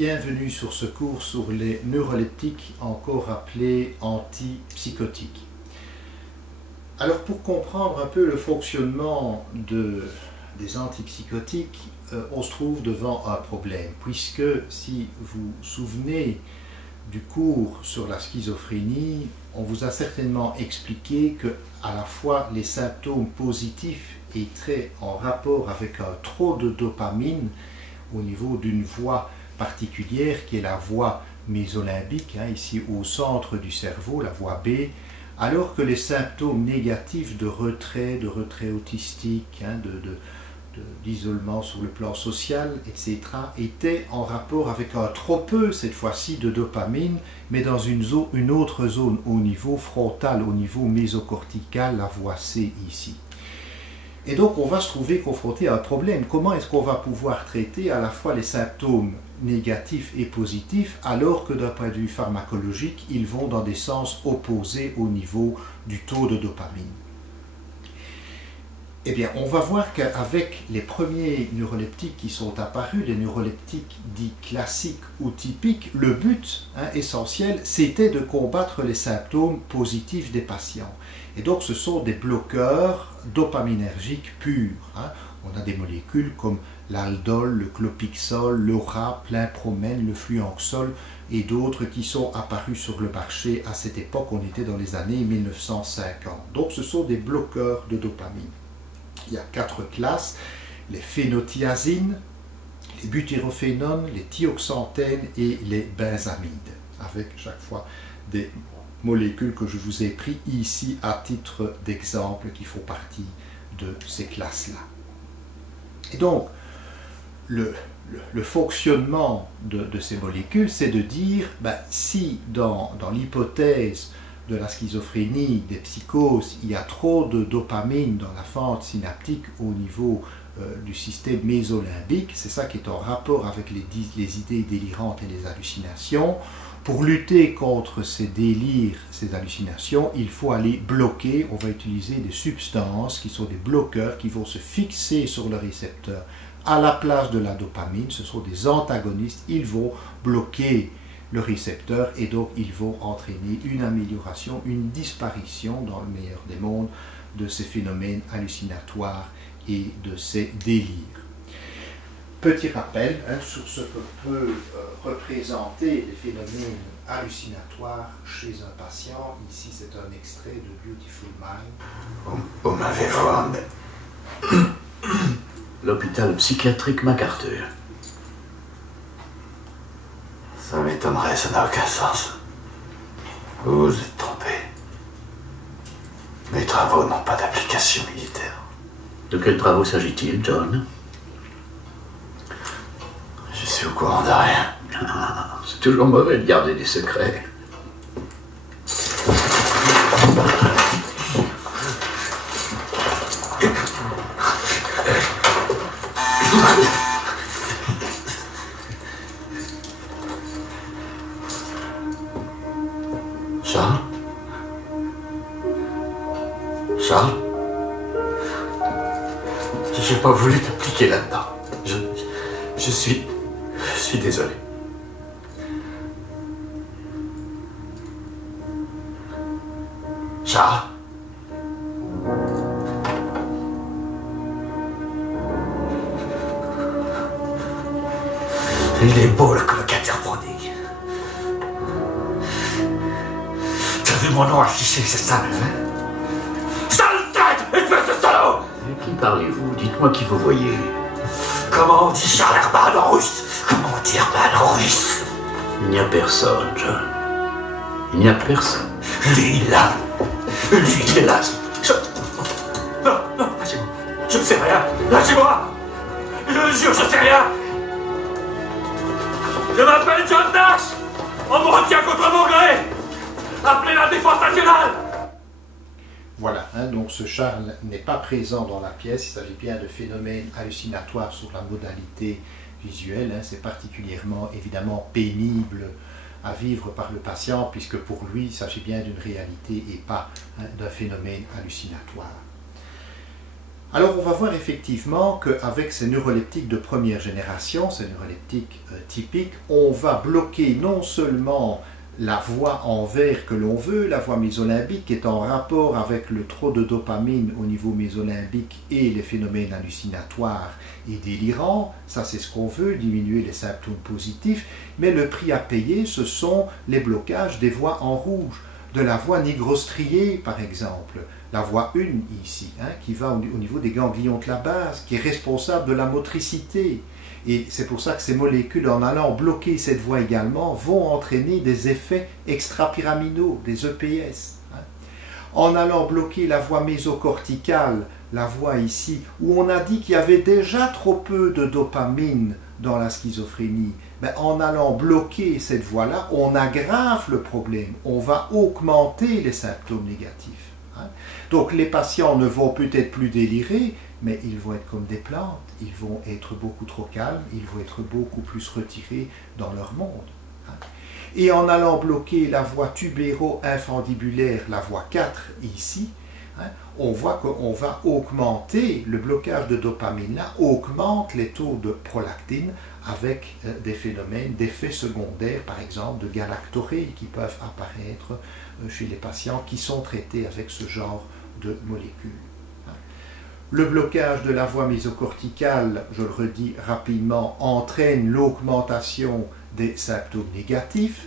bienvenue sur ce cours sur les neuroleptiques, encore appelés antipsychotiques. Alors pour comprendre un peu le fonctionnement des antipsychotiques, on se trouve devant un problème, puisque si vous vous souvenez du cours sur la schizophrénie, on vous a certainement expliqué que à la fois les symptômes positifs étaient en rapport avec un trop de dopamine au niveau d'une voie particulière qui est la voie mésolimbique, ici au centre du cerveau, la voie B, alors que les symptômes négatifs de retrait autistique, d'isolement sur le plan social, etc., étaient en rapport avec un trop peu, cette fois-ci, de dopamine, mais dans une autre zone au niveau frontal, au niveau mésocortical, la voie C ici. Et donc on va se trouver confronté à un problème. Comment est-ce qu'on va pouvoir traiter à la fois les symptômes négatifs et positifs, alors que d'un point de vue pharmacologique, ils vont dans des sens opposés au niveau du taux de dopamine? Eh bien, on va voir qu'avec les premiers neuroleptiques qui sont apparus, les neuroleptiques dits classiques ou typiques, le but essentiel, c'était de combattre les symptômes positifs des patients. Et donc, ce sont des bloqueurs dopaminergiques purs. On a des molécules comme l'aldol, le clopixol, l'aura, l'impromène, le fluoxol et d'autres qui sont apparus sur le marché à cette époque. On était dans les années 1950. Donc, ce sont des bloqueurs de dopamine. Il y a 4 classes, les phénothiazines, les butyrophénones, les thioxanthènes et les benzamides, avec chaque fois des molécules que je vous ai prises ici à titre d'exemple qui font partie de ces classes-là. Et donc, le fonctionnement de ces molécules, c'est de dire, si dans l'hypothèse de la schizophrénie, des psychoses, il y a trop de dopamine dans la fente synaptique au niveau du système mésolimbique, c'est ça qui est en rapport avec les idées délirantes et les hallucinations. Pour lutter contre ces délires, ces hallucinations, il faut aller bloquer, on va utiliser des substances qui sont des bloqueurs qui vont se fixer sur le récepteur à la place de la dopamine. Ce sont des antagonistes, ils vont bloquer le récepteur et donc ils vont entraîner une amélioration, une disparition dans le meilleur des mondes de ces phénomènes hallucinatoires et de ces délires. Petit rappel sur ce que peut représenter les phénomènes hallucinatoires chez un patient. Ici c'est un extrait de Beautiful Mind. Vous m'avez vu. L'hôpital psychiatrique MacArthur. Ça m'étonnerait, ça n'a aucun sens. Vous vous êtes trompé. Mes travaux n'ont pas d'application militaire. De quels travaux s'agit-il, John? Je suis au courant de rien. C'est toujours mauvais de garder des secrets. Charles, je n'ai pas voulu t'appliquer là-dedans. Je suis désolé. Charles. Il est beau le colocataire prodigue. T'as vu mon nom affiché, c'est ça, Sale tête, espèce de salaud! De qui parlez-vous? Dites-moi qui vous voyez. Comment on dit Charles Herman en russe? Comment on dit Herman en russe? Il n'y a personne, John. Il n'y a personne. Lui, il est là. Lui, il est là. Non, lâchez-moi. Je ne sais rien. Lâchez-moi. Je le jure, je ne sais rien. Je m'appelle John Nash. On me retient contre mon gré. Appelez la défense nationale. Voilà, donc ce Charles n'est pas présent dans la pièce, il s'agit bien de phénomènes hallucinatoires sur la modalité visuelle. C'est particulièrement évidemment pénible à vivre par le patient, puisque pour lui il s'agit bien d'une réalité et pas d'un phénomène hallucinatoire. Alors on va voir effectivement qu'avec ces neuroleptiques de première génération, ces neuroleptiques typiques, on va bloquer non seulement la voie en vert que l'on veut, la voie mésolimbique qui est en rapport avec le trop de dopamine au niveau mésolimbique et les phénomènes hallucinatoires et délirants, ça c'est ce qu'on veut, diminuer les symptômes positifs, mais le prix à payer ce sont les blocages des voies en rouge, de la voie nigrostriée par exemple, la voie 1 ici, qui va au niveau des ganglions de la base, qui est responsable de la motricité. Et c'est pour ça que ces molécules, en allant bloquer cette voie également, vont entraîner des effets extrapyramidaux, des EPS. En allant bloquer la voie mésocorticale, la voie ici, où on a dit qu'il y avait déjà trop peu de dopamine dans la schizophrénie, mais en allant bloquer cette voie-là, on aggrave le problème, on va augmenter les symptômes négatifs. Donc les patients ne vont peut-être plus délirer, mais ils vont être comme des plantes, ils vont être beaucoup trop calmes, ils vont être beaucoup plus retirés dans leur monde. Et en allant bloquer la voie tubéro-infundibulaire, la voie 4 ici, on voit qu'on va augmenter, le blocage de dopamine là, augmente les taux de prolactine avec des phénomènes, d'effets secondaires, par exemple de galactorée qui peuvent apparaître chez les patients qui sont traités avec ce genre de molécules. Le blocage de la voie mésocorticale, je le redis rapidement, entraîne l'augmentation des symptômes négatifs.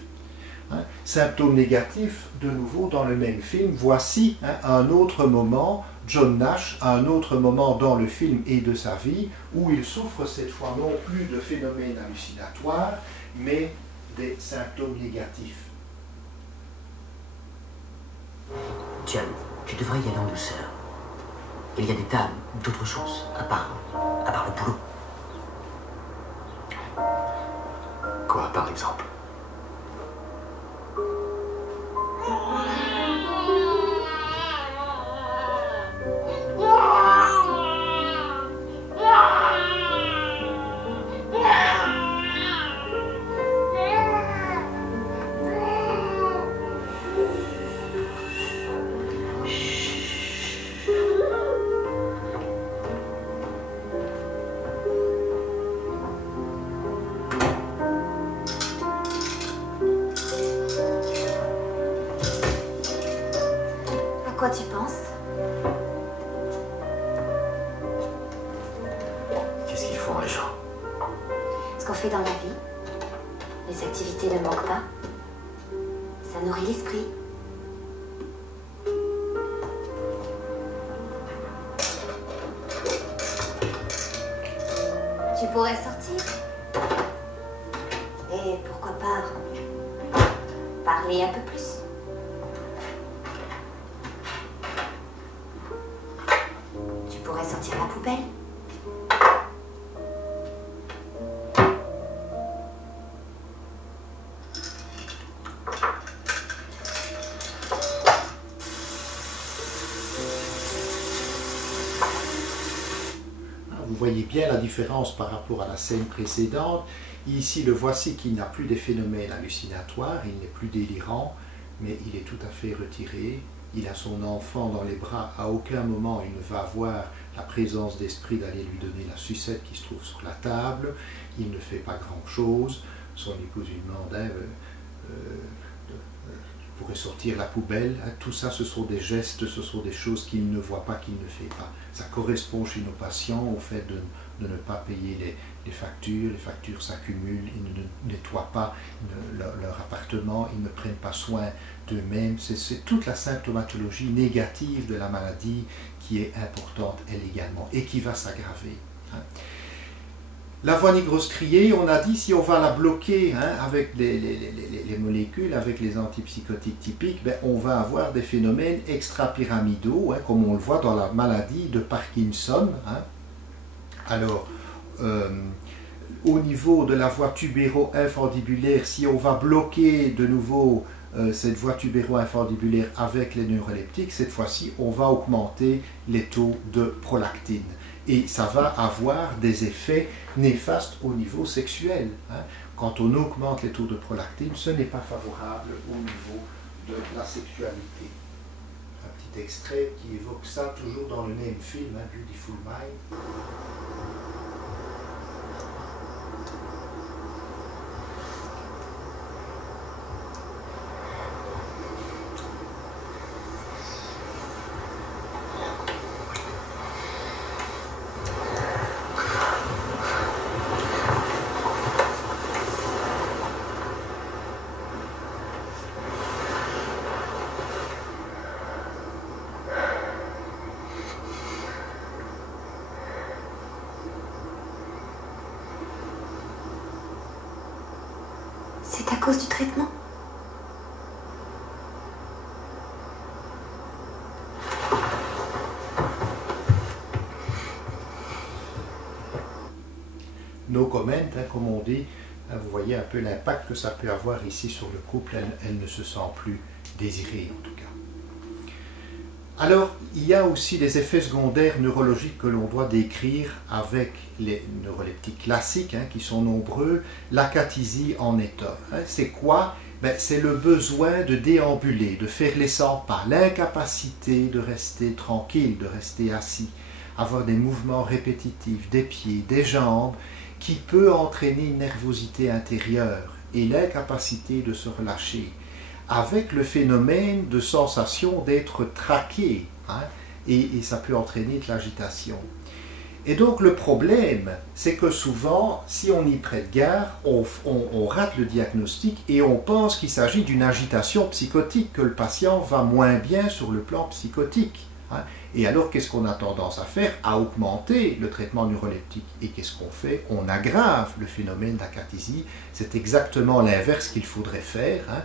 Symptômes négatifs, de nouveau dans le même film, voici un autre moment, John Nash, un autre moment dans le film et de sa vie, où il souffre cette fois non plus de phénomènes hallucinatoires, mais des symptômes négatifs. John, tu devrais y aller en douceur. Il y a des tas d'autres choses, à part le boulot. Quoi, par exemple? À quoi tu penses? Qu'est-ce qu'ils font, les gens? Ce qu'on fait dans la vie. Les activités ne manquent pas. Ça nourrit l'esprit. Tu pourrais sortir. Et pourquoi pas parler un peu plus. Tu pourrais sortir la poubelle. Vous voyez bien la différence par rapport à la scène précédente. Ici, le voici qui n'a plus des phénomènes hallucinatoires, il n'est plus délirant, mais il est tout à fait retiré. Il a son enfant dans les bras, à aucun moment il ne va avoir la présence d'esprit d'aller lui donner la sucette qui se trouve sur la table. Il ne fait pas grand-chose. Son épouse lui demande pourrait sortir la poubelle. Tout ça, ce sont des gestes, ce sont des choses qu'il ne voit pas, qu'il ne fait pas. Ça correspond chez nos patients au fait de ne pas payer les factures s'accumulent, ils ne nettoient pas leur appartement, ils ne prennent pas soin d'eux-mêmes. C'est toute la symptomatologie négative de la maladie qui est importante, elle également, et qui va s'aggraver. La voie nigrostriée, on a dit, si on va la bloquer avec les molécules, avec les antipsychotiques typiques, on va avoir des phénomènes extrapyramidaux, comme on le voit dans la maladie de Parkinson. Alors, au niveau de la voie tubéro-infundibulaire, si on va bloquer de nouveau cette voie tubéro-infundibulaire avec les neuroleptiques, cette fois-ci, on va augmenter les taux de prolactine. Et ça va avoir des effets néfastes au niveau sexuel. Quand on augmente les taux de prolactine, ce n'est pas favorable au niveau de la sexualité. Un petit petit extrait qui évoque ça, toujours dans le même film, hein, Beautiful Mind. C'est à cause du traitement? No comment, hein, comme on dit, vous voyez un peu l'impact que ça peut avoir ici sur le couple, elle ne se sent plus désirée en tout cas. Alors, il y a aussi des effets secondaires neurologiques que l'on doit décrire avec les neuroleptiques classiques, hein, qui sont nombreux. L'acathysie en est un. Hein. C'est quoi? Ben, c'est le besoin de déambuler, de faire les 100 pas, l'incapacité de rester tranquille, de rester assis, avoir des mouvements répétitifs des pieds, des jambes, qui peut entraîner une nervosité intérieure et l'incapacité de se relâcher, avec le phénomène de sensation d'être traqué, hein, et ça peut entraîner de l'agitation. Et donc le problème, c'est que souvent, si on y prête garde, on rate le diagnostic et on pense qu'il s'agit d'une agitation psychotique, que le patient va moins bien sur le plan psychotique. Hein. Et alors, qu'est-ce qu'on a tendance à faire? À augmenter le traitement neuroleptique. Et qu'est-ce qu'on fait? On aggrave le phénomène d'acathysie. C'est exactement l'inverse qu'il faudrait faire. Hein.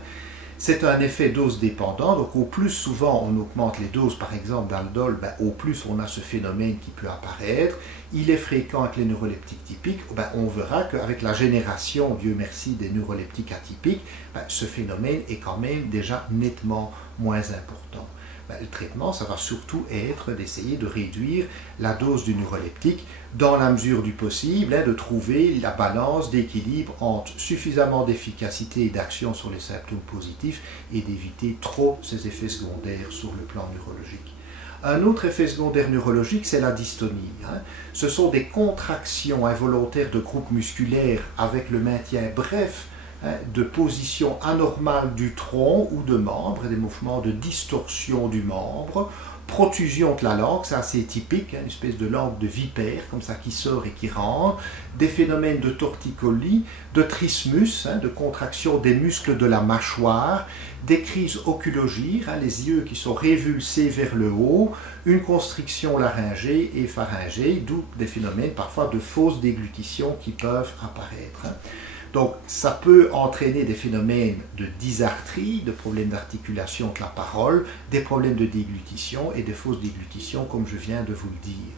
C'est un effet dose dépendant, donc au plus souvent on augmente les doses, par exemple d'aldol, ben, au plus on a ce phénomène qui peut apparaître. Il est fréquent avec les neuroleptiques typiques, ben, on verra qu'avec la génération, Dieu merci, des neuroleptiques atypiques, ben, ce phénomène est quand même déjà nettement moins important. Ben, le traitement, ça va surtout être d'essayer de réduire la dose du neuroleptique dans la mesure du possible, hein, de trouver la balance d'équilibre entre suffisamment d'efficacité et d'action sur les symptômes positifs et d'éviter trop ces effets secondaires sur le plan neurologique. Un autre effet secondaire neurologique, c'est la dystonie. Hein. Ce sont des contractions involontaires de groupes musculaires avec le maintien bref de position anormale du tronc ou de membre, des mouvements de distorsion du membre, protrusion de la langue, c'est assez typique, hein, une espèce de langue de vipère, comme ça, qui sort et qui rentre, des phénomènes de torticolis, de trismus, hein, de contraction des muscles de la mâchoire, des crises oculogires, hein, les yeux qui sont révulsés vers le haut, une constriction laryngée et pharyngée, d'où des phénomènes parfois de fausse déglutition qui peuvent apparaître. Hein. Donc, ça peut entraîner des phénomènes de dysarthrie, de problèmes d'articulation de la parole, des problèmes de déglutition et des fausses déglutitions, comme je viens de vous le dire.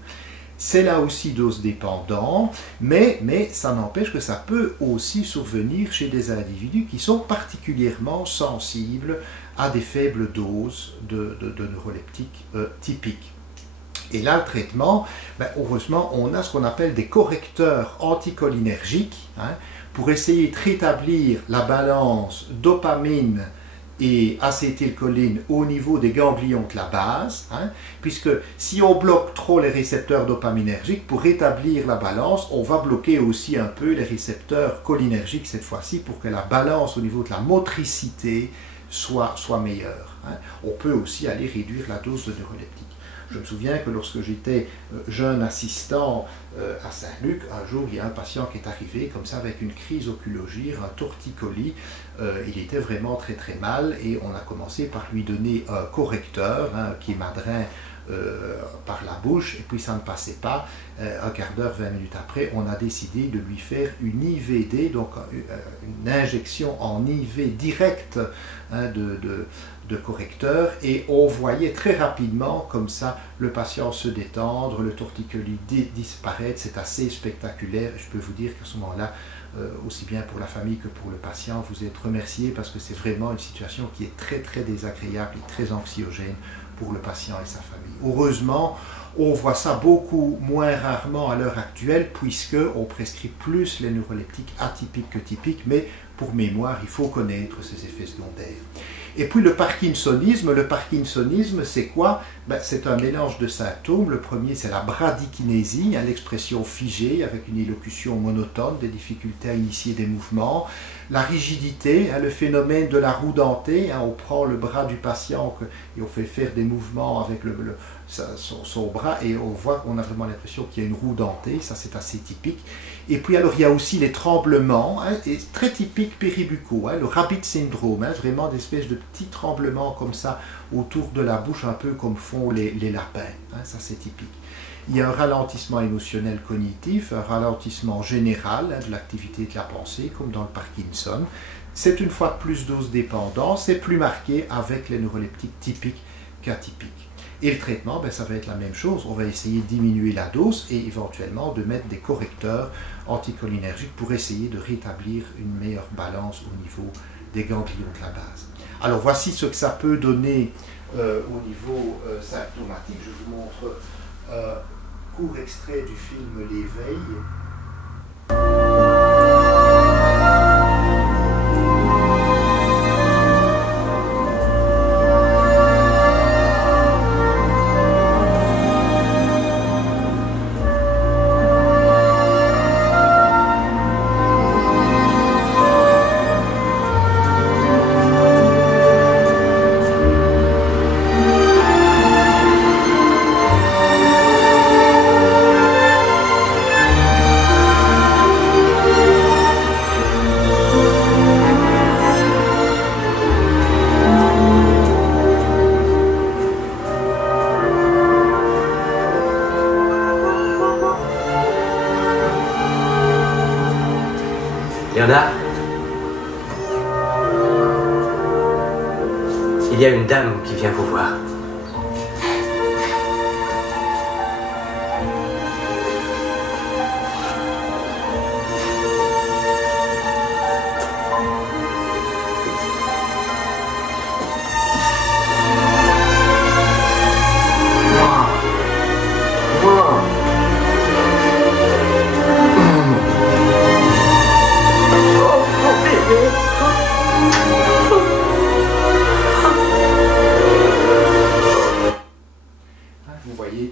C'est là aussi dose dépendant, mais ça n'empêche que ça peut aussi survenir chez des individus qui sont particulièrement sensibles à des faibles doses de neuroleptiques typiques. Et là, le traitement, ben, heureusement, on a ce qu'on appelle des correcteurs anticholinergiques, hein, pour essayer de rétablir la balance dopamine et acétylcholine au niveau des ganglions de la base, hein, puisque si on bloque trop les récepteurs dopaminergiques, pour rétablir la balance, on va bloquer aussi un peu les récepteurs cholinergiques cette fois-ci pour que la balance au niveau de la motricité soit meilleure. Hein. On peut aussi aller réduire la dose de neuroleptique. Je me souviens que lorsque j'étais jeune assistant à Saint-Luc, un jour il y a un patient qui est arrivé comme ça avec une crise oculogire, un torticolis. Il était vraiment très très mal et on a commencé par lui donner un correcteur, hein, qui m'adresse par la bouche, et puis ça ne passait pas. Un quart d'heure, 20 minutes après, on a décidé de lui faire une IVD, donc une injection en IV direct, hein, de correcteur, et on voyait très rapidement comme ça le patient se détendre, le torticolis disparaître. C'est assez spectaculaire. Je peux vous dire qu'à ce moment-là, aussi bien pour la famille que pour le patient, vous êtes remercié parce que c'est vraiment une situation qui est très très désagréable et très anxiogène pour le patient et sa famille. Heureusement, On voit ça beaucoup moins rarement à l'heure actuelle, puisqu'on prescrit plus les neuroleptiques atypiques que typiques, mais pour mémoire, il faut connaître ces effets secondaires. Et puis le parkinsonisme, c'est quoi? C'est un mélange de symptômes. Le premier, c'est la bradykinésie, l'expression figée avec une élocution monotone, des difficultés à initier des mouvements. La rigidité, le phénomène de la roue dentée, on prend le bras du patient et on fait faire des mouvements avec son bras et on voit qu'on a vraiment l'impression qu'il y a une roue dentée, ça c'est assez typique. Et puis alors il y a aussi les tremblements, et très typiques péribucaux, le rabbit syndrome, vraiment des espèces de petits tremblements comme ça autour de la bouche, un peu comme font les lapins, ça c'est typique. Il y a un ralentissement émotionnel cognitif, un ralentissement général de l'activité de la pensée, comme dans le Parkinson. C'est une fois de plus dose dépendant, c'est plus marqué avec les neuroleptiques typiques qu'atypiques. Et le traitement, ça va être la même chose. On va essayer de diminuer la dose et éventuellement de mettre des correcteurs anticholinergiques pour essayer de rétablir une meilleure balance au niveau des ganglions de la base. Alors voici ce que ça peut donner au niveau symptomatique. Je vous montre un court extrait du film L'éveil. Léonard, il y a une dame qui vient vous voir.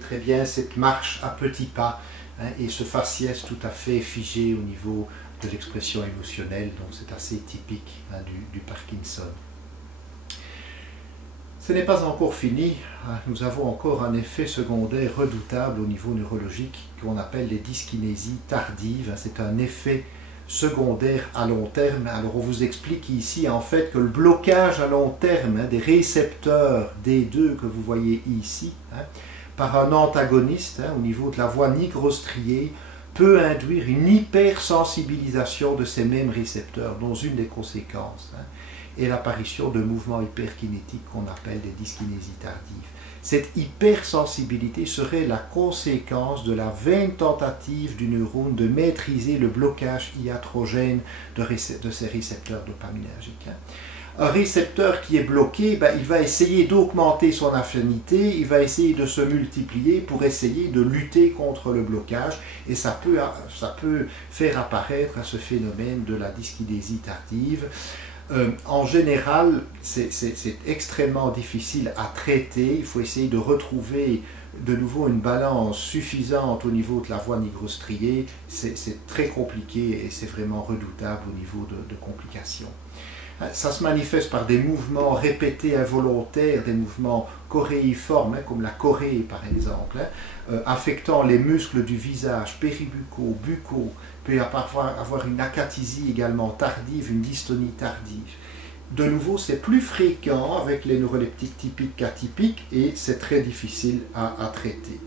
Très bien cette marche à petits pas et ce faciès tout à fait figé au niveau de l'expression émotionnelle, donc c'est assez typique du Parkinson. Ce n'est pas encore fini, nous avons encore un effet secondaire redoutable au niveau neurologique qu'on appelle les dyskinésies tardives. C'est un effet secondaire à long terme. Alors on vous explique ici en fait que le blocage à long terme des récepteurs D2 que vous voyez ici, par un antagoniste au niveau de la voie nigrostriée peut induire une hypersensibilisation de ces mêmes récepteurs, dont une des conséquences est l'apparition de mouvements hyperkinétiques qu'on appelle des dyskinésies tardives. Cette hypersensibilité serait la conséquence de la vaine tentative du neurone de maîtriser le blocage iatrogène de ces récepteurs dopaminergiques. Un récepteur qui est bloqué, il va essayer d'augmenter son affinité, il va essayer de se multiplier pour essayer de lutter contre le blocage et ça peut faire apparaître ce phénomène de la dyskinésie tardive. En général, c'est extrêmement difficile à traiter, il faut essayer de retrouver de nouveau une balance suffisante au niveau de la voie nigrostriée, c'est très compliqué et c'est vraiment redoutable au niveau de complications. Ça se manifeste par des mouvements répétés involontaires, des mouvements choréiformes, comme la chorée par exemple, affectant les muscles du visage, péribucaux, buccaux. Il peut y avoir une acathysie également tardive, une dystonie tardive. De nouveau, c'est plus fréquent avec les neuroleptiques typiques qu'atypiques et c'est très difficile à traiter.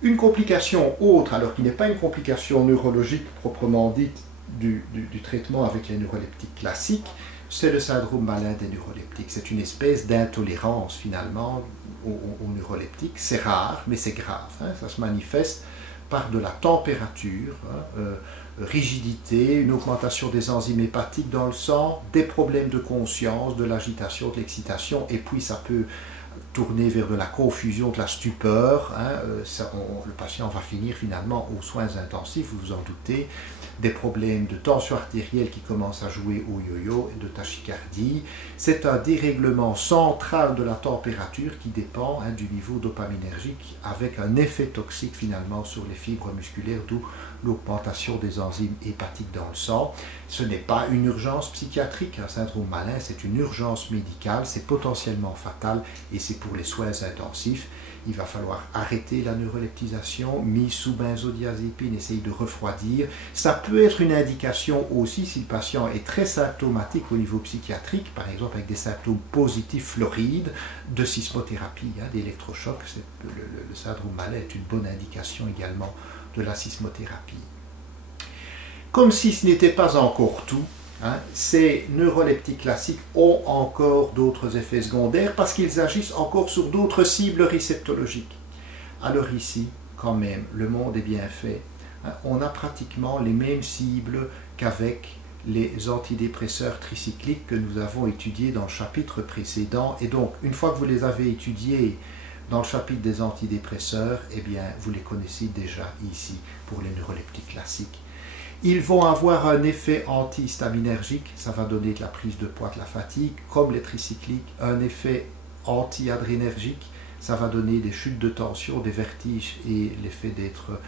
Une complication autre, alors qui n'est pas une complication neurologique proprement dite, du traitement avec les neuroleptiques classiques, c'est le syndrome malin des neuroleptiques. C'est une espèce d'intolérance finalement aux neuroleptiques. C'est rare, mais c'est grave. Ça se manifeste par de la température, rigidité, une augmentation des enzymes hépatiques dans le sang, des problèmes de conscience, de l'agitation, de l'excitation, et puis ça peut tourner vers de la confusion, de la stupeur. Le patient va finir finalement aux soins intensifs, vous vous en doutez, des problèmes de tension artérielle qui commencent à jouer au yo-yo et de tachycardie. C'est un dérèglement central de la température qui dépend du niveau dopaminergique avec un effet toxique finalement sur les fibres musculaires, d'où l'augmentation des enzymes hépatiques dans le sang. Ce n'est pas une urgence psychiatrique, un syndrome malin, c'est une urgence médicale, c'est potentiellement fatal et c'est pour les soins intensifs. Il va falloir arrêter la neuroleptisation, mise sous benzodiazépine, essayer de refroidir. Ça peut être une indication aussi si le patient est très symptomatique au niveau psychiatrique, par exemple avec des symptômes positifs florides, de sismothérapie, d'électrochoc. Le syndrome malin est une bonne indication également de la sismothérapie. Comme si ce n'était pas encore tout, ces neuroleptiques classiques ont encore d'autres effets secondaires parce qu'ils agissent encore sur d'autres cibles réceptologiques. Alors ici, quand même, le monde est bien fait. On a pratiquement les mêmes cibles qu'avec les antidépresseurs tricycliques que nous avons étudiés dans le chapitre précédent. Et donc, une fois que vous les avez étudiés dans le chapitre des antidépresseurs, eh bien, vous les connaissez déjà ici pour les neuroleptiques classiques. Ils vont avoir un effet antihistaminergique, ça va donner de la prise de poids, de la fatigue, comme les tricycliques, un effet anti-adrénergique, ça va donner des chutes de tension, des vertiges et l'effet d'être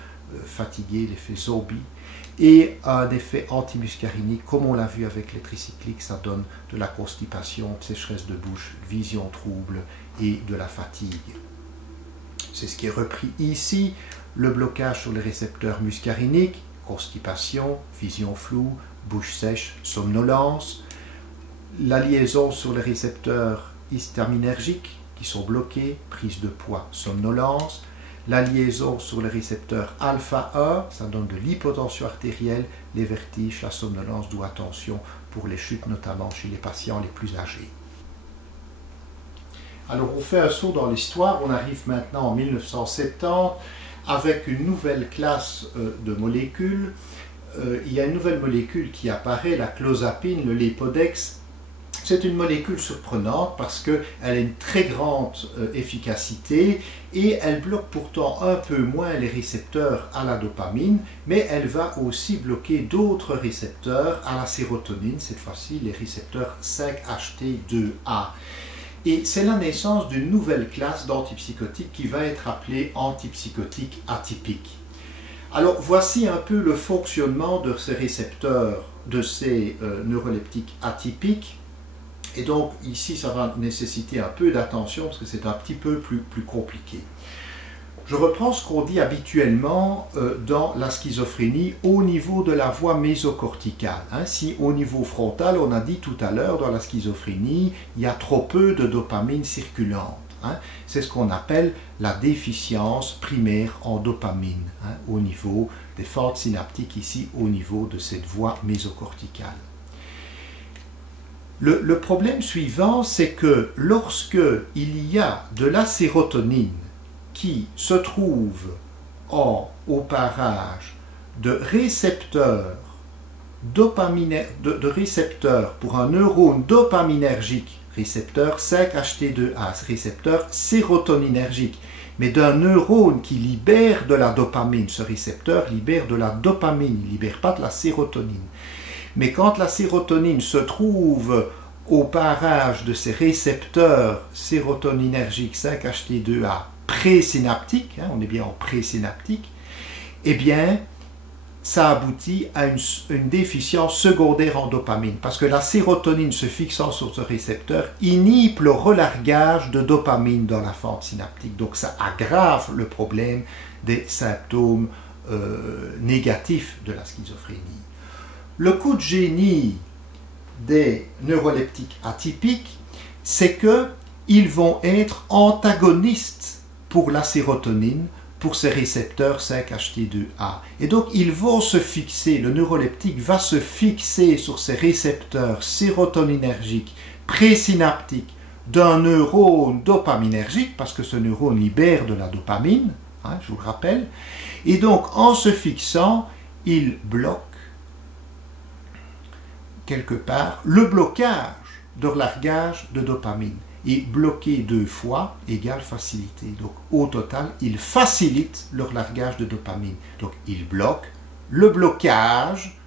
fatigué, l'effet zombie, et un effet antimuscarinique, comme on l'a vu avec les tricycliques, ça donne de la constipation, sécheresse de bouche, vision trouble et de la fatigue. C'est ce qui est repris ici, le blocage sur les récepteurs muscariniques, constipation, vision floue, bouche sèche, somnolence, la liaison sur les récepteurs histaminergiques qui sont bloqués, prise de poids, somnolence, la liaison sur les récepteurs alpha-1, ça donne de l'hypotension artérielle, les vertiges, la somnolence, d'où attention pour les chutes, notamment chez les patients les plus âgés. Alors on fait un saut dans l'histoire, on arrive maintenant en 1970, avec une nouvelle classe de molécules. Il y a une nouvelle molécule qui apparaît, la clozapine, le Lépodex. C'est une molécule surprenante parce qu'elle a une très grande efficacité et elle bloque pourtant un peu moins les récepteurs à la dopamine, mais elle va aussi bloquer d'autres récepteurs à la sérotonine, cette fois-ci les récepteurs 5-HT2A. Et c'est la naissance d'une nouvelle classe d'antipsychotiques qui va être appelée antipsychotiques atypiques. Alors voici un peu le fonctionnement de ces récepteurs, de ces neuroleptiques atypiques. Et donc ici ça va nécessiter un peu d'attention parce que c'est un petit peu plus compliqué. Je reprends ce qu'on dit habituellement dans la schizophrénie au niveau de la voie mésocorticale. Si au niveau frontal, on a dit tout à l'heure dans la schizophrénie, il y a trop peu de dopamine circulante. C'est ce qu'on appelle la déficience primaire en dopamine au niveau des fentes synaptiques, ici au niveau de cette voie mésocorticale. Le problème suivant, c'est que lorsque il y a de la sérotonine qui se trouve au parage de récepteurs de récepteurs pour un neurone dopaminergique, récepteur 5-HT2A, récepteur sérotoninergique, mais d'un neurone qui libère de la dopamine. Ce récepteur libère de la dopamine, il ne libère pas de la sérotonine. Mais quand la sérotonine se trouve au parage de ces récepteurs sérotoninergiques 5-HT2A présynaptiques, on est bien en présynaptique, eh bien, ça aboutit à une déficience secondaire en dopamine, parce que la sérotonine se fixant sur ce récepteur inhibe le relargage de dopamine dans la fente synaptique. Donc ça aggrave le problème des symptômes négatifs de la schizophrénie. Le coup de génie des neuroleptiques atypiques, c'est qu'ils vont être antagonistes pour la sérotonine, pour ces récepteurs 5-HT2A. Et donc, ils vont se fixer, le neuroleptique va se fixer sur ces récepteurs sérotoninergiques présynaptiques d'un neurone dopaminergique, parce que ce neurone libère de la dopamine, je vous le rappelle. Et donc, en se fixant, il bloque quelque part le blocage de relargage de dopamine. et bloquer 2 fois égale faciliter. Donc au total, il facilite leur largage de dopamine. Donc il bloque le blocage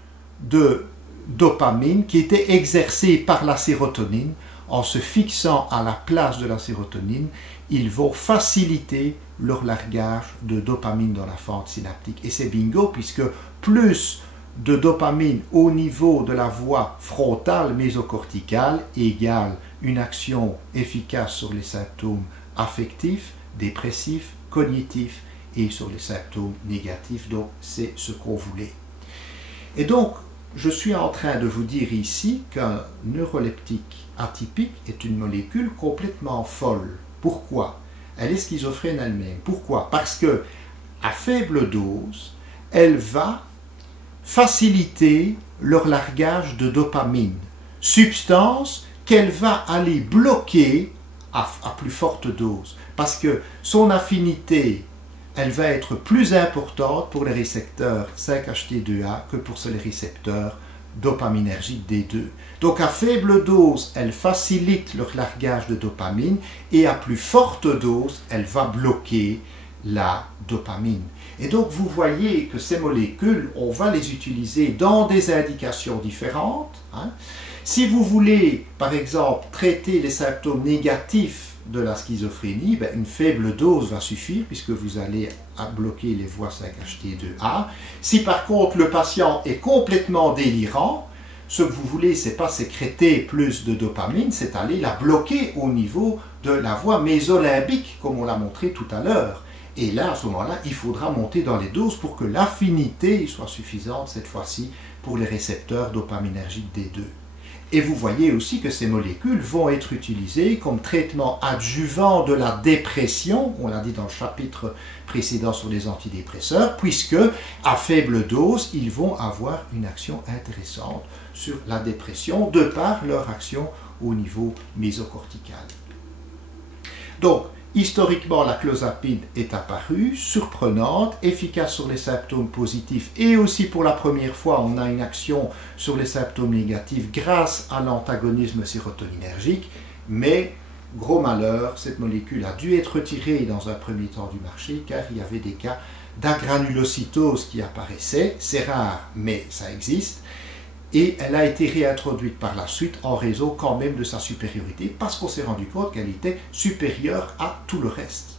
de dopamine qui était exercé par la sérotonine. En se fixant à la place de la sérotonine, ils vont faciliter leur largage de dopamine dans la fente synaptique. Et c'est bingo, puisque plus de dopamine au niveau de la voie frontale mésocorticale égale une action efficace sur les symptômes affectifs, dépressifs, cognitifs et sur les symptômes négatifs. Donc c'est ce qu'on voulait. Et donc, je suis en train de vous dire ici qu'un neuroleptique atypique est une molécule complètement folle. Pourquoi? Elle est schizophrène elle-même. Pourquoi? Parce que à faible dose, elle va faciliter leur largage de dopamine, substance qu'elle va aller bloquer à plus forte dose, parce que son affinité, elle va être plus importante pour les récepteurs 5-HT2A que pour les récepteurs dopaminergiques D2. Donc à faible dose, elle facilite leur largage de dopamine et à plus forte dose, elle va bloquer la dopamine. Et donc vous voyez que ces molécules, on va les utiliser dans des indications différentes. Si vous voulez, par exemple, traiter les symptômes négatifs de la schizophrénie, une faible dose va suffire puisque vous allez bloquer les voies 5-HT2A. Si par contre le patient est complètement délirant, ce que vous voulez, c'est pas sécréter plus de dopamine, c'est aller la bloquer au niveau de la voie mésolimbique, comme on l'a montré tout à l'heure. Et là, à ce moment-là, il faudra monter dans les doses pour que l'affinité soit suffisante, cette fois-ci, pour les récepteurs dopaminergiques D2. Et vous voyez aussi que ces molécules vont être utilisées comme traitement adjuvant de la dépression, on l'a dit dans le chapitre précédent sur les antidépresseurs, puisque à faible dose, ils vont avoir une action intéressante sur la dépression de par leur action au niveau mésocortical. Donc, historiquement, la clozapine est apparue, surprenante, efficace sur les symptômes positifs et aussi pour la première fois, on a une action sur les symptômes négatifs grâce à l'antagonisme sérotoninergique, mais gros malheur, cette molécule a dû être retirée dans un premier temps du marché car il y avait des cas d'agranulocytose qui apparaissaient, c'est rare mais ça existe. Et elle a été réintroduite par la suite en raison quand même de sa supériorité, parce qu'on s'est rendu compte qu'elle était supérieure à tout le reste.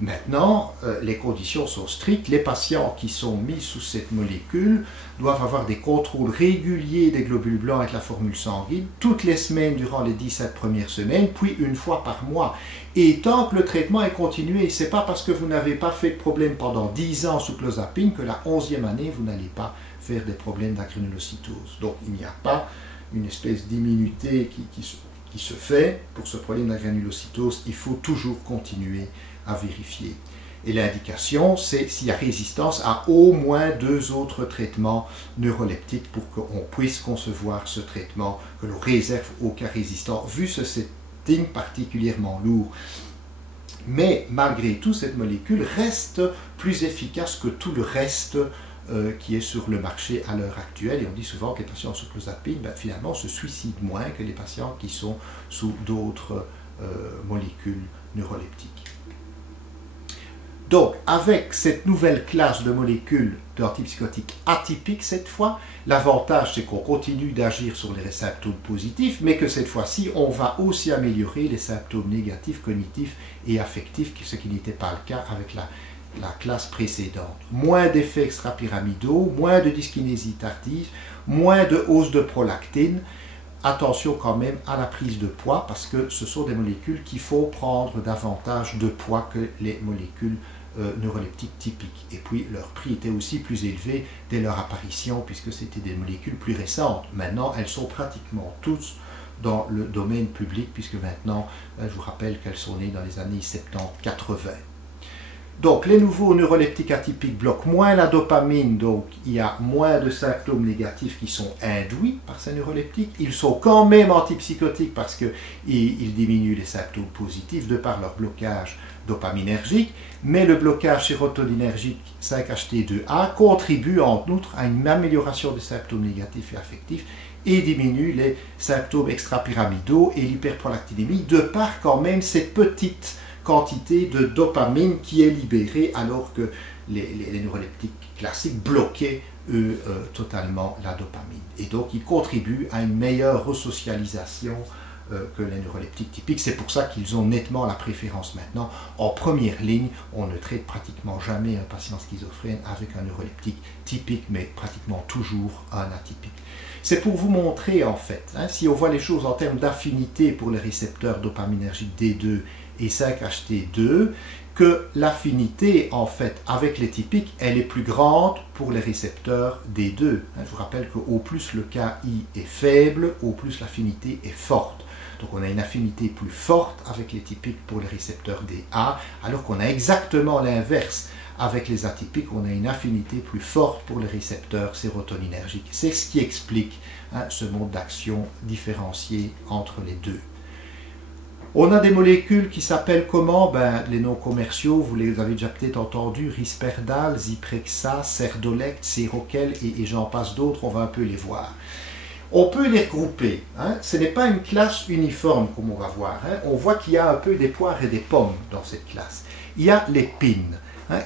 Maintenant, les conditions sont strictes. Les patients qui sont mis sous cette molécule doivent avoir des contrôles réguliers des globules blancs et de la formule sanguine, toutes les semaines durant les 17 premières semaines, puis une fois par mois. Et tant que le traitement est continué, ce n'est pas parce que vous n'avez pas fait de problème pendant 10 ans sous clozapine que la 11e année, vous n'allez pas faire des problèmes d'agranulocytose. Donc il n'y a pas une espèce d'immunité qui se fait pour ce problème d'agranulocytose. Il faut toujours continuer à vérifier. Et l'indication, c'est s'il y a résistance à au moins 2 autres traitements neuroleptiques pour qu'on puisse concevoir ce traitement, que l'on réserve aux cas résistants, vu ce setting particulièrement lourd. Mais malgré tout, cette molécule reste plus efficace que tout le reste qui est sur le marché à l'heure actuelle. Et on dit souvent que les patients sous clozapine, finalement, se suicident moins que les patients qui sont sous d'autres molécules neuroleptiques. Donc, avec cette nouvelle classe de molécules d'antipsychotiques atypiques cette fois, l'avantage c'est qu'on continue d'agir sur les symptômes positifs, mais que cette fois-ci, on va aussi améliorer les symptômes négatifs, cognitifs et affectifs, ce qui n'était pas le cas avec la classe précédente. Moins d'effets extrapyramidaux, moins de dyskinésie tardive, moins de hausse de prolactine. Attention quand même à la prise de poids parce que ce sont des molécules qu'il faut prendre davantage de poids que les molécules neuroleptiques typiques. Et puis leur prix était aussi plus élevé dès leur apparition puisque c'était des molécules plus récentes. Maintenant, elles sont pratiquement toutes dans le domaine public puisque maintenant, je vous rappelle qu'elles sont nées dans les années 70-80. Donc les nouveaux neuroleptiques atypiques bloquent moins la dopamine, donc il y a moins de symptômes négatifs qui sont induits par ces neuroleptiques. Ils sont quand même antipsychotiques parce qu'ils diminuent les symptômes positifs de par leur blocage dopaminergique, mais le blocage sérotoninergique 5-HT2A contribue en outre à une amélioration des symptômes négatifs et affectifs et diminue les symptômes extrapyramidaux et l'hyperprolactinémie de par quand même cette petite quantité de dopamine qui est libérée alors que les neuroleptiques classiques bloquaient eux totalement la dopamine. Et donc ils contribuent à une meilleure resocialisation que les neuroleptiques typiques. C'est pour ça qu'ils ont nettement la préférence maintenant. En première ligne, on ne traite pratiquement jamais un patient schizophrène avec un neuroleptique typique, mais pratiquement toujours un atypique. C'est pour vous montrer en fait, si on voit les choses en termes d'affinité pour les récepteurs dopaminergiques D2 et 5-HT2, que l'affinité en fait avec les typiques, elle est plus grande pour les récepteurs D2. Je vous rappelle qu'au plus le KI est faible, au plus l'affinité est forte. Donc on a une affinité plus forte avec les typiques pour les récepteurs DA, alors qu'on a exactement l'inverse. Avec les atypiques, on a une affinité plus forte pour les récepteurs sérotoninergiques. C'est ce qui explique ce mode d'action différencié entre les deux. On a des molécules qui s'appellent comment? Les noms commerciaux, vous les avez déjà peut-être entendus, Risperdal, Zyprexa, Serdolect, Seroquel et j'en passe d'autres, on va un peu les voir. On peut les regrouper, ce n'est pas une classe uniforme comme on va voir, on voit qu'il y a un peu des poires et des pommes dans cette classe. Il y a les pines,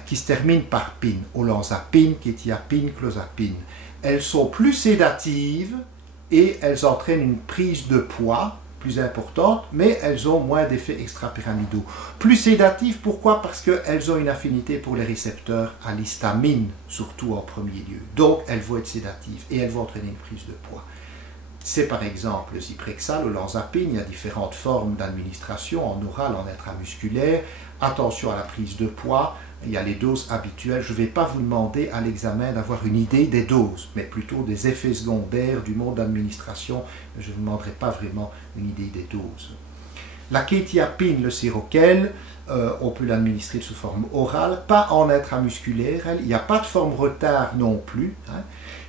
qui se terminent par pine, olanzapine, kétiapine, clozapine. Elles sont plus sédatives et elles entraînent une prise de poids plus importante, mais elles ont moins d'effets extrapyramidaux. Plus sédatives, pourquoi? Parce qu'elles ont une affinité pour les récepteurs à l'histamine, surtout en premier lieu. Donc, elles vont être sédatives et elles vont entraîner une prise de poids. C'est par exemple le Zyprexa, l'olanzapine, il y a différentes formes d'administration, en oral, en intramusculaire. Attention à la prise de poids, il y a les doses habituelles. Je ne vais pas vous demander à l'examen d'avoir une idée des doses, mais plutôt des effets secondaires du mode d'administration. Je ne vous demanderai pas vraiment une idée des doses. La kétiapine, le Seroquel, on peut l'administrer sous forme orale, pas en intramusculaire. Il n'y a pas de forme retard non plus.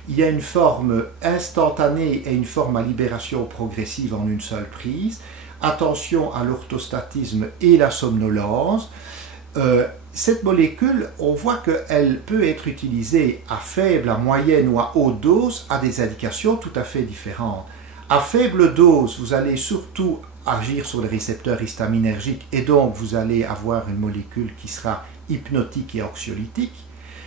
Il y a une forme instantanée et une forme à libération progressive en une seule prise. Attention à l'orthostatisme et la somnolence. Cette molécule, on voit qu'elle peut être utilisée à faible, à moyenne ou à haute dose à des indications tout à fait différentes. À faible dose, vous allez surtout agir sur les récepteurs histaminergiques et donc vous allez avoir une molécule qui sera hypnotique et anxiolytique.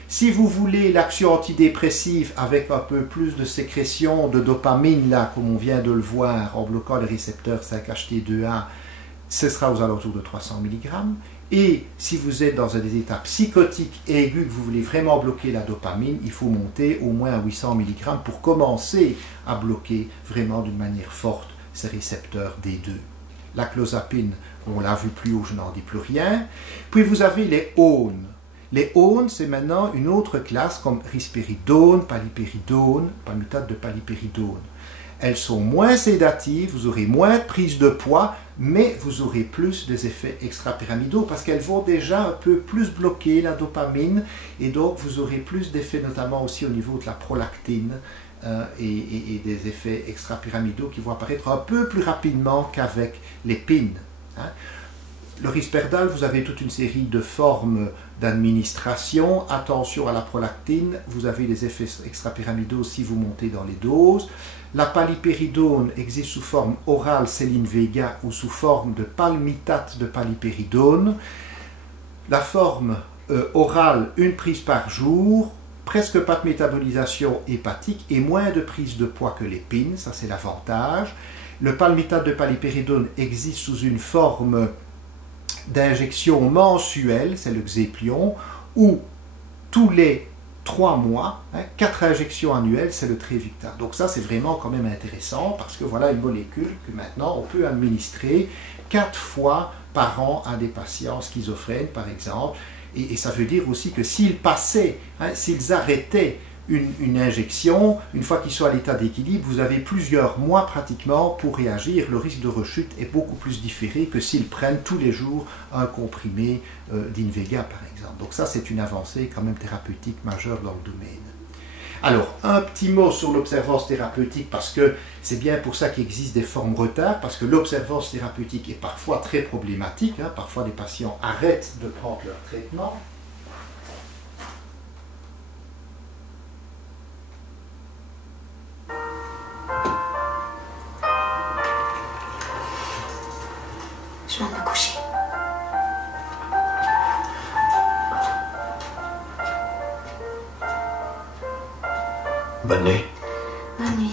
Si vous voulez l'action antidépressive avec un peu plus de sécrétion de dopamine, là, comme on vient de le voir, en bloquant les récepteurs 5-HT2A, ce sera aux alentours de 300 mg. Et si vous êtes dans des états psychotiques aigus, que vous voulez vraiment bloquer la dopamine, il faut monter au moins à 800 mg pour commencer à bloquer vraiment d'une manière forte ces récepteurs D2. La clozapine, on l'a vu plus haut, je n'en dis plus rien. Puis vous avez les ONE. Les ONE, c'est maintenant une autre classe comme risperidone, palipéridone, palmitate de palipéridone. Elles sont moins sédatives, vous aurez moins de prise de poids, mais vous aurez plus des effets extrapyramidaux parce qu'elles vont déjà un peu plus bloquer la dopamine et donc vous aurez plus d'effets notamment aussi au niveau de la prolactine et des effets extrapyramidaux qui vont apparaître un peu plus rapidement qu'avec les pines. Le Risperdal, vous avez toute une série de formes d'administration. Attention à la prolactine, vous avez des effets extrapyramidaux si vous montez dans les doses. La palipéridone existe sous forme orale Céline Vega ou sous forme de palmitate de palipéridone. La forme orale, une prise par jour, presque pas de métabolisation hépatique et moins de prise de poids que les pines, ça c'est l'avantage. Le palmitate de palipéridone existe sous une forme d'injection mensuelle, c'est le Xéplion, ou tous les 3 mois, 4 injections annuelles, c'est le Trévicta. Donc ça, c'est vraiment quand même intéressant, parce que voilà une molécule que maintenant on peut administrer 4 fois par an à des patients schizophrènes, par exemple, et ça veut dire aussi que s'ils passaient, s'ils arrêtaient une injection, une fois qu'ils sont à l'état d'équilibre, vous avez plusieurs mois pratiquement pour réagir. Le risque de rechute est beaucoup plus différé que s'ils prennent tous les jours un comprimé d'Invega, par exemple. Donc ça, c'est une avancée quand même thérapeutique majeure dans le domaine. Alors, un petit mot sur l'observance thérapeutique, parce que c'est bien pour ça qu'il existe des formes retard, parce que l'observance thérapeutique est parfois très problématique. Hein, parfois, les patients arrêtent de prendre leur traitement. Je vais me coucher. Bonne nuit. Bonne nuit.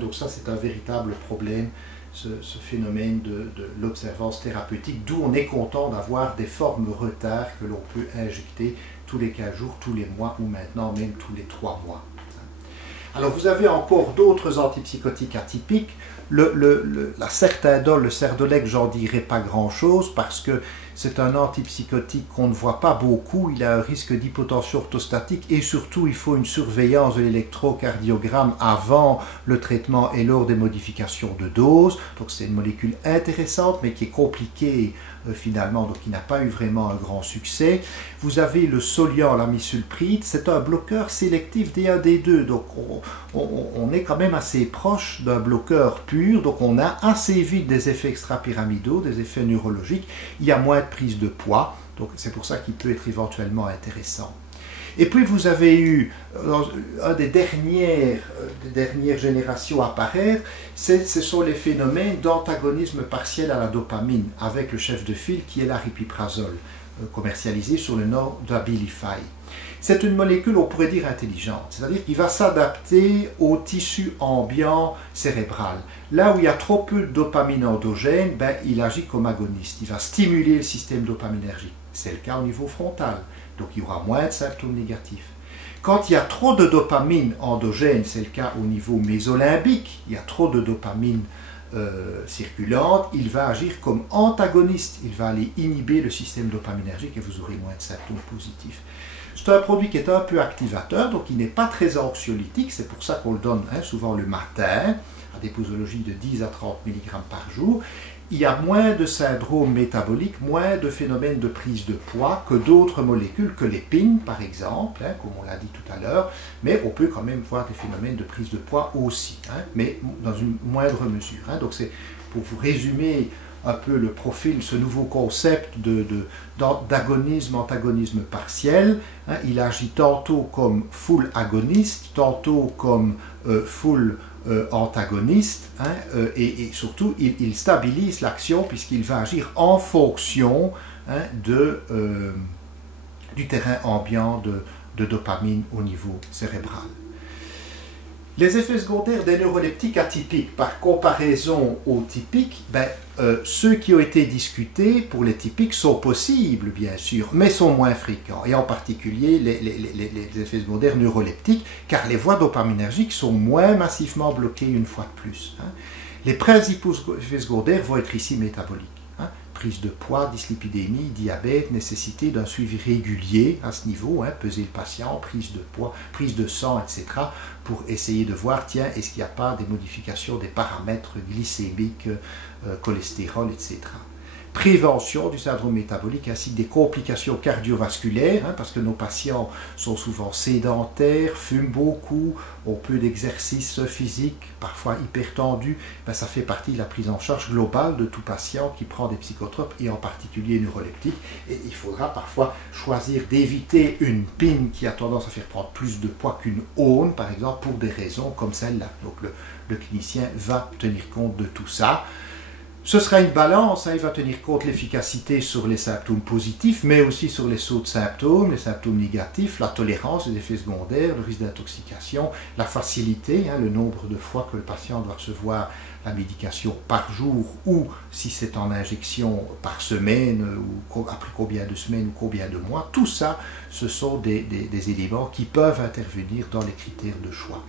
Donc ça, c'est un véritable problème, ce phénomène de l'observance thérapeutique, d'où on est content d'avoir des formes retard que l'on peut injecter tous les 15 jours, tous les mois ou maintenant même tous les 3 mois. Alors vous avez encore d'autres antipsychotiques atypiques. La Sertindol, le Serdolec, j'en dirais pas grand-chose parce que c'est un antipsychotique qu'on ne voit pas beaucoup. Il a un risque d'hypotension orthostatique et surtout il faut une surveillance de l'électrocardiogramme avant le traitement et lors des modifications de dose. Donc c'est une molécule intéressante mais qui est compliquée finalement, donc qui n'a pas eu vraiment un grand succès. Vous avez le Soliant, l'amisulpride, c'est un bloqueur sélectif D1D2, donc on est quand même assez proche d'un bloqueur pur, donc on a assez vite des effets extrapyramidaux, des effets neurologiques, il y a moins de prise de poids, donc c'est pour ça qu'il peut être éventuellement intéressant. Et puis vous avez eu un des dernières générations à apparaître, ce sont les phénomènes d'antagonisme partiel à la dopamine, avec le chef de file qui est l'aripiprazole, commercialisé sous le nom d'Abilify. C'est une molécule, on pourrait dire, intelligente, c'est-à-dire qu'il va s'adapter au tissu ambiant cérébral. Là où il y a trop peu de dopamine endogène, il agit comme agoniste, il va stimuler le système dopaminergique. C'est le cas au niveau frontal. Donc il y aura moins de symptômes négatifs. Quand il y a trop de dopamine endogène, c'est le cas au niveau mésolimbique, il y a trop de dopamine circulante, il va agir comme antagoniste, il va aller inhiber le système dopaminergique et vous aurez moins de symptômes positifs. C'est un produit qui est un peu activateur, donc il n'est pas très anxiolytique, c'est pour ça qu'on le donne souvent le matin, à des posologies de 10 à 30 mg par jour. Il y a moins de syndrome métabolique, moins de phénomènes de prise de poids que d'autres molécules, que les PIN par exemple, comme on l'a dit tout à l'heure, mais on peut quand même voir des phénomènes de prise de poids aussi, mais dans une moindre mesure. Donc c'est pour vous résumer un peu le profil, ce nouveau concept d'agonisme, antagonisme partiel. Il agit tantôt comme full agoniste, tantôt comme full antagoniste, et surtout il stabilise l'action puisqu'il va agir en fonction du terrain ambiant de dopamine au niveau cérébral. Les effets secondaires des neuroleptiques atypiques, par comparaison aux typiques, ceux qui ont été discutés pour les typiques sont possibles, bien sûr, mais sont moins fréquents, et en particulier les effets secondaires neuroleptiques, car les voies dopaminergiques sont moins massivement bloquées une fois de plus. Les principaux effets secondaires vont être ici métaboliques. Prise de poids, dyslipidémie, diabète, nécessité d'un suivi régulier à ce niveau, peser le patient, prise de poids, prise de sang, etc., pour essayer de voir, tiens, est-ce qu'il n'y a pas des modifications des paramètres glycémiques, cholestérol, etc. Prévention du syndrome métabolique ainsi que des complications cardiovasculaires, parce que nos patients sont souvent sédentaires, fument beaucoup, ont peu d'exercice physique, parfois hypertendus. Ça fait partie de la prise en charge globale de tout patient qui prend des psychotropes et en particulier neuroleptiques. Et il faudra parfois choisir d'éviter une PIN qui a tendance à faire prendre plus de poids qu'une aune, par exemple, pour des raisons comme celle-là. Donc le clinicien va tenir compte de tout ça. Ce sera une balance, il va tenir compte de l'efficacité sur les symptômes positifs, mais aussi sur les sauts de symptômes, les symptômes négatifs, la tolérance des effets secondaires, le risque d'intoxication, la facilité, le nombre de fois que le patient doit recevoir la médication par jour, ou si c'est en injection par semaine, ou après combien de semaines ou combien de mois. Tout ça, ce sont des éléments qui peuvent intervenir dans les critères de choix.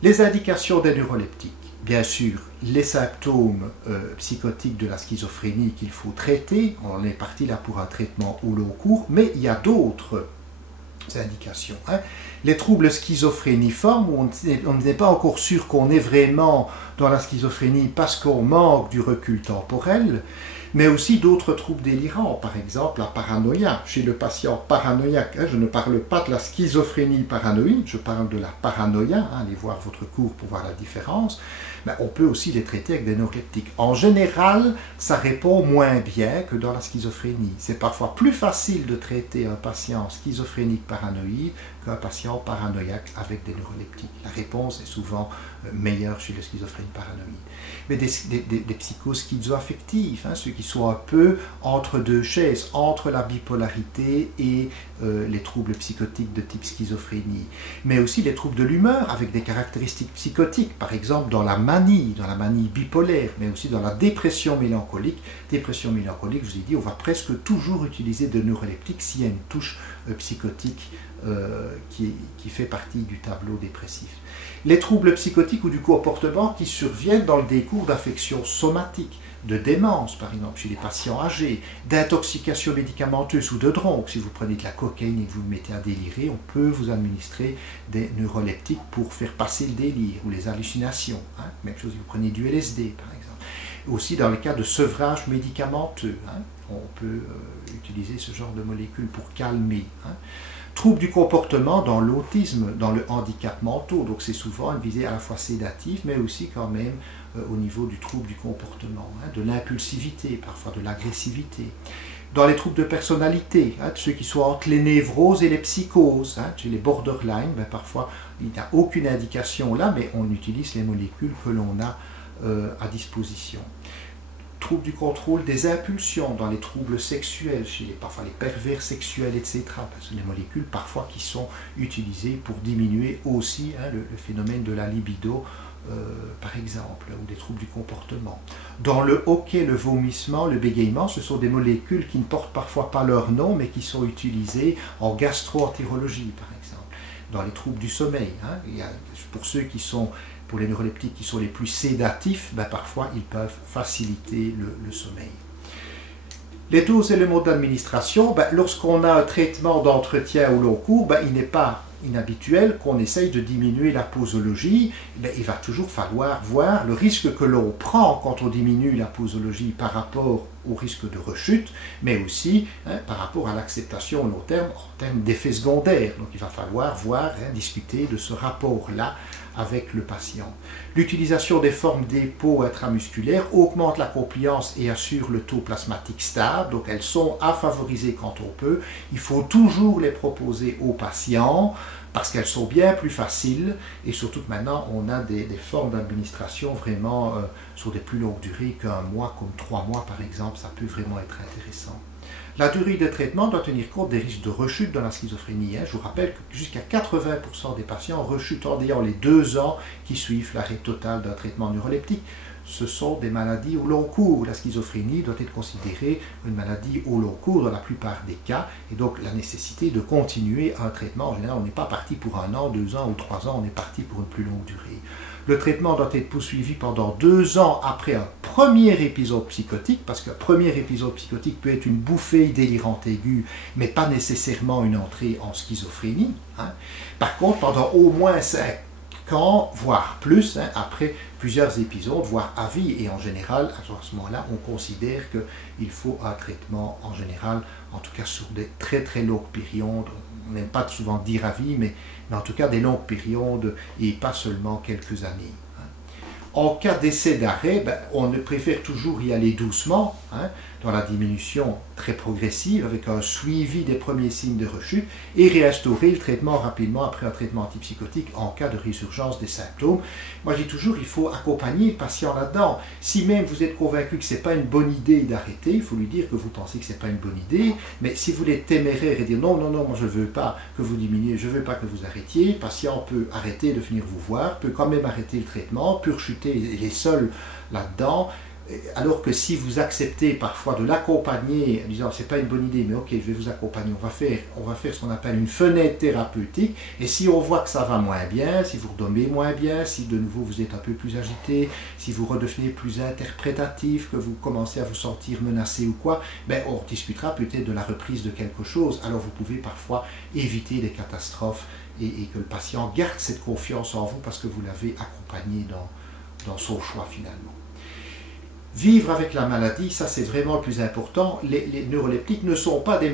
Les indications des neuroleptiques. Bien sûr, les symptômes psychotiques de la schizophrénie qu'il faut traiter, on est parti là pour un traitement au long cours, mais il y a d'autres indications. Les troubles schizophréniformes, où on n'est pas encore sûr qu'on est vraiment dans la schizophrénie parce qu'on manque du recul temporel, mais aussi d'autres troubles délirants, par exemple la paranoïa. Chez le patient paranoïaque, je ne parle pas de la schizophrénie paranoïde, je parle de la paranoïa, allez voir votre cours pour voir la différence, mais on peut aussi les traiter avec des neuroleptiques. En général, ça répond moins bien que dans la schizophrénie. C'est parfois plus facile de traiter un patient schizophrénique paranoïde qu'un patient paranoïaque avec des neuroleptiques. La réponse est souvent meilleure chez le schizophrène paranoïde. Mais des psychoses schizoaffectives, ceux qui sont un peu entre deux chaises, entre la bipolarité et les troubles psychotiques de type schizophrénie. Mais aussi les troubles de l'humeur avec des caractéristiques psychotiques, par exemple dans la manie bipolaire, mais aussi dans la dépression mélancolique. Dépression mélancolique, je vous ai dit, on va presque toujours utiliser des neuroleptiques s'il y a une touche psychotique qui fait partie du tableau dépressif. Les troubles psychotiques ou du comportement qui surviennent dans le décours d'affections somatiques, de démence par exemple chez les patients âgés, d'intoxication médicamenteuse ou de drogue. Si vous prenez de la cocaïne et que vous vous mettez à délirer, on peut vous administrer des neuroleptiques pour faire passer le délire ou les hallucinations. Même chose si vous prenez du LSD par exemple. Aussi dans le cas de sevrage médicamenteux, on peut utiliser ce genre de molécules pour calmer. Troubles du comportement dans l'autisme, dans le handicap mental, donc c'est souvent une visée à la fois sédative, mais aussi quand même au niveau du trouble du comportement, de l'impulsivité, parfois de l'agressivité. Dans les troubles de personnalité, ceux qui sont entre les névroses et les psychoses, chez les borderline, parfois il n'y a aucune indication là, mais on utilise les molécules que l'on a à disposition. Troubles du contrôle des impulsions dans les troubles sexuels, parfois les pervers sexuels, etc. Ce sont des molécules parfois qui sont utilisées pour diminuer aussi le phénomène de la libido, par exemple, ou des troubles du comportement. Dans le hoquet, le vomissement, le bégaiement, ce sont des molécules qui ne portent parfois pas leur nom, mais qui sont utilisées en gastro-entérologie, par exemple. Dans les troubles du sommeil, pour ceux qui sont... Pour les neuroleptiques qui sont les plus sédatifs, parfois ils peuvent faciliter le sommeil. Les doses et le mode d'administration, lorsqu'on a un traitement d'entretien au long cours, il n'est pas inhabituel qu'on essaye de diminuer la posologie. Il va toujours falloir voir le risque que l'on prend quand on diminue la posologie par rapport au risque de rechute, mais aussi par rapport à l'acceptation au long terme en termes d'effets secondaires. Donc il va falloir voir, discuter de ce rapport-là avec le patient. L'utilisation des formes dépôts intramusculaires augmente la compliance et assure le taux plasmatique stable, donc elles sont à favoriser quand on peut. Il faut toujours les proposer aux patients parce qu'elles sont bien plus faciles et surtout que maintenant on a des formes d'administration vraiment sur des plus longues durées qu'un mois, comme 3 mois par exemple, ça peut vraiment être intéressant. La durée de traitement doit tenir compte des risques de rechute dans la schizophrénie. Je vous rappelle que jusqu'à 80% des patients rechutent en ayant les 2 ans qui suivent l'arrêt total d'un traitement neuroleptique. Ce sont des maladies au long cours. La schizophrénie doit être considérée une maladie au long cours dans la plupart des cas. Et donc la nécessité de continuer un traitement, en général on n'est pas parti pour 1 an, 2 ans ou 3 ans, on est parti pour une plus longue durée. Le traitement doit être poursuivi pendant 2 ans après un premier épisode psychotique, parce qu'un premier épisode psychotique peut être une bouffée délirante aiguë, mais pas nécessairement une entrée en schizophrénie. Par contre, pendant au moins 5 ans, voire plus, après plusieurs épisodes, voire à vie, et en général, à ce moment-là, on considère qu'il faut un traitement, en général, en tout cas sur des très très longues périodes. On n'aime pas souvent dire à vie, mais en tout cas des longues périodes et pas seulement quelques années. En cas d'essai d'arrêt, on préfère toujours y aller doucement, dans la diminution très progressive avec un suivi des premiers signes de rechute et réinstaurer le traitement rapidement après un traitement antipsychotique en cas de résurgence des symptômes. Moi je dis toujours il faut accompagner le patient là-dedans. Si même vous êtes convaincu que ce n'est pas une bonne idée d'arrêter, il faut lui dire que vous pensez que ce n'est pas une bonne idée, mais si vous êtes téméraire et dire non, non, non, moi je ne veux pas que vous diminuiez, je ne veux pas que vous arrêtiez, le patient peut arrêter de venir vous voir, peut quand même arrêter le traitement, peut rechuter, il est seul là-dedans. Alors que si vous acceptez parfois de l'accompagner en disant c'est pas une bonne idée mais ok je vais vous accompagner, on va faire ce qu'on appelle une fenêtre thérapeutique et si on voit que ça va moins bien, si vous redommez moins bien, si de nouveau vous êtes un peu plus agité, si vous redevenez plus interprétatif, que vous commencez à vous sentir menacé ou quoi, ben on discutera peut-être de la reprise de quelque chose. Alors vous pouvez parfois éviter des catastrophes et que le patient garde cette confiance en vous parce que vous l'avez accompagné dans son choix finalement. Vivre avec la maladie, ça c'est vraiment le plus important. Les neuroleptiques ne sont pas des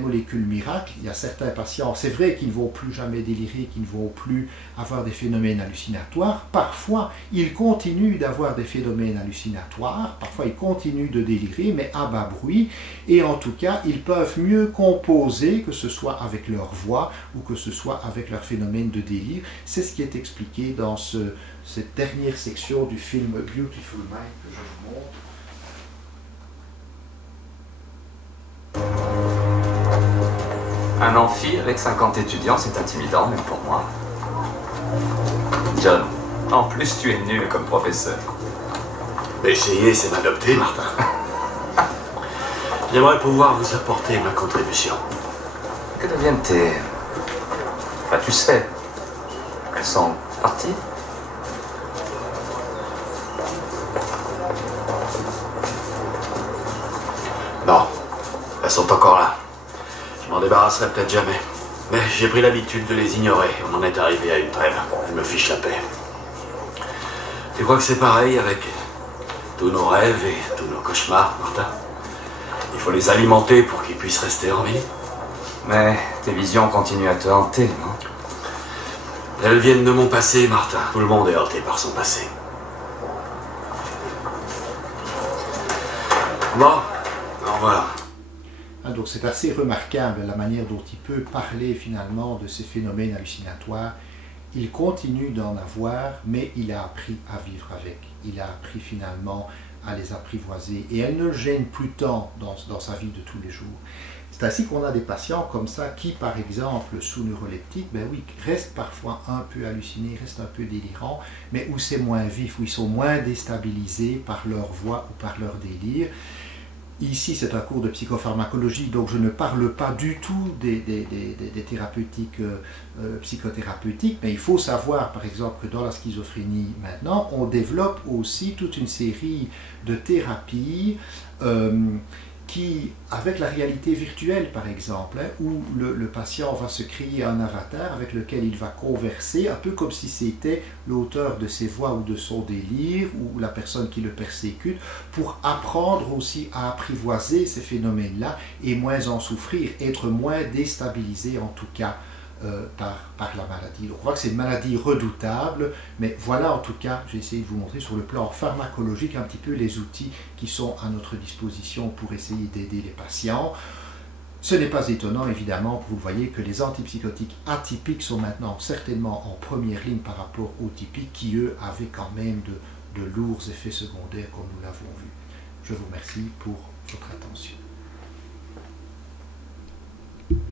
molécules miracles. Il y a certains patients, c'est vrai qu'ils ne vont plus jamais délirer, qu'ils ne vont plus avoir des phénomènes hallucinatoires. Parfois, ils continuent d'avoir des phénomènes hallucinatoires. Parfois, ils continuent de délirer, mais à bas bruit. Et en tout cas, ils peuvent mieux composer, que ce soit avec leur voix ou que ce soit avec leur phénomène de délire. C'est ce qui est expliqué dans cette dernière section du film Beautiful Mind que je vous montre. Un amphi avec 50 étudiants, c'est intimidant, même pour moi. John, en plus tu es nul comme professeur. Essayer, c'est m'adopter, Martin. J'aimerais pouvoir vous apporter ma contribution. Que deviennent tes... Enfin, tu sais, elles sont parties? Non, elles sont encore là. Je m'en débarrasserai peut-être jamais. Mais j'ai pris l'habitude de les ignorer. On en est arrivé à une trêve. Elles me fichent la paix. Tu crois que c'est pareil avec tous nos rêves et tous nos cauchemars, Martin? Il faut les alimenter pour qu'ils puissent rester en vie. Mais tes visions continuent à te hanter, non? Elles viennent de mon passé, Martin. Tout le monde est hanté par son passé. Bon, au revoir. Donc c'est assez remarquable la manière dont il peut parler finalement de ces phénomènes hallucinatoires. Il continue d'en avoir, mais il a appris à vivre avec. Il a appris finalement à les apprivoiser. Et elle ne le gêne plus tant dans sa vie de tous les jours. C'est ainsi qu'on a des patients comme ça qui, par exemple, sous neuroleptique, ben oui, restent parfois un peu hallucinés, restent un peu délirants, mais où c'est moins vif, où ils sont moins déstabilisés par leur voix ou par leur délire. Ici, c'est un cours de psychopharmacologie, donc je ne parle pas du tout des thérapeutiques psychothérapeutiques, mais il faut savoir, par exemple, que dans la schizophrénie, maintenant, on développe aussi toute une série de thérapies qui, avec la réalité virtuelle par exemple, où le patient va se créer un avatar avec lequel il va converser, un peu comme si c'était l'auteur de ses voix ou de son délire, ou la personne qui le persécute, pour apprendre aussi à apprivoiser ces phénomènes-là et moins en souffrir, être moins déstabilisé en tout cas par la maladie. Donc on voit que c'est une maladie redoutable, mais voilà en tout cas, j'ai essayé de vous montrer sur le plan pharmacologique un petit peu les outils qui sont à notre disposition pour essayer d'aider les patients. Ce n'est pas étonnant évidemment que vous voyez que les antipsychotiques atypiques sont maintenant certainement en première ligne par rapport aux typiques qui eux avaient quand même de lourds effets secondaires comme nous l'avons vu. Je vous remercie pour votre attention.